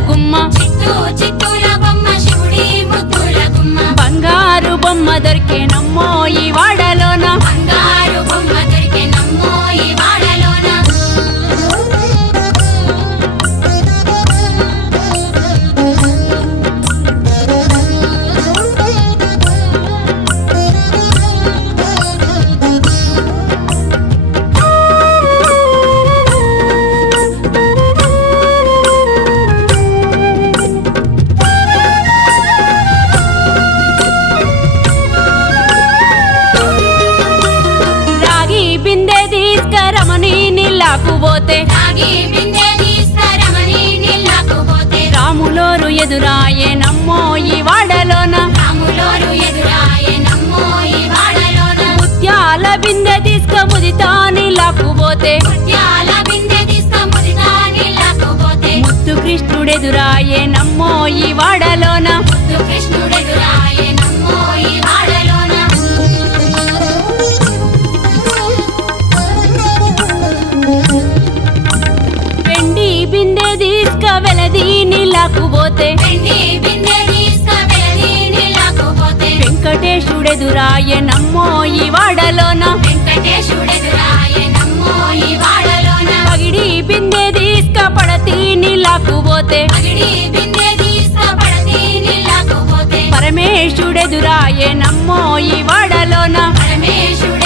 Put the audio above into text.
గుమ్మ. చిట్టు చిట్టు పోతే రాములోరు ఎదురాయేనమ్మో ఈ వాడలోన. రాములోరు ఎదురాయే నమ్మో ఈ వాడలోన. ముత్యాల బిందె తీసుక ముత్తు కృష్ణుడెదురాయేనమ్మో ఈ వాడలోన. ముద్దు వెంకటేశుడెదురాయే నమ్మో ఈ వాడలోన. పగిడి బిందె తీసుక పడతి పోతే పరమేశుడెదురాయేనమ్మో ఈ వాడలోన. పరమేశుడెదురాయే